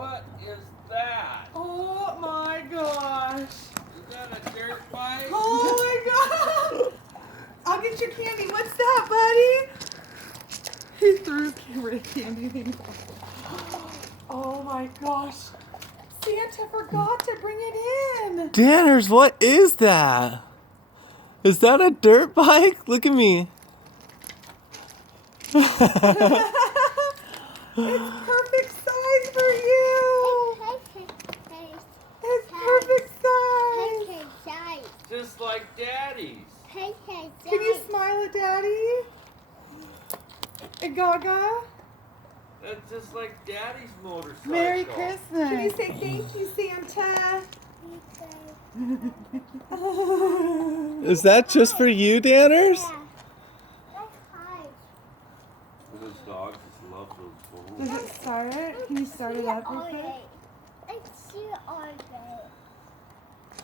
What is that? Oh my gosh. Is that a dirt bike? Oh my god. I'll get your candy. What's that, buddy? He threw candy things. Oh my gosh. Santa forgot to bring it in. Danners, what is that? Is that a dirt bike? Look at me. It's perfect size for you. It's perfect size. Just like Daddy's. Can you smile at Daddy? And Gaga? That's just like Daddy's motorcycle. Merry Christmas. Can you say thank you, Santa? Is that just for you, Danners? Those dogs just love those balls. Does it start? Can you start it up real quick? It's all day.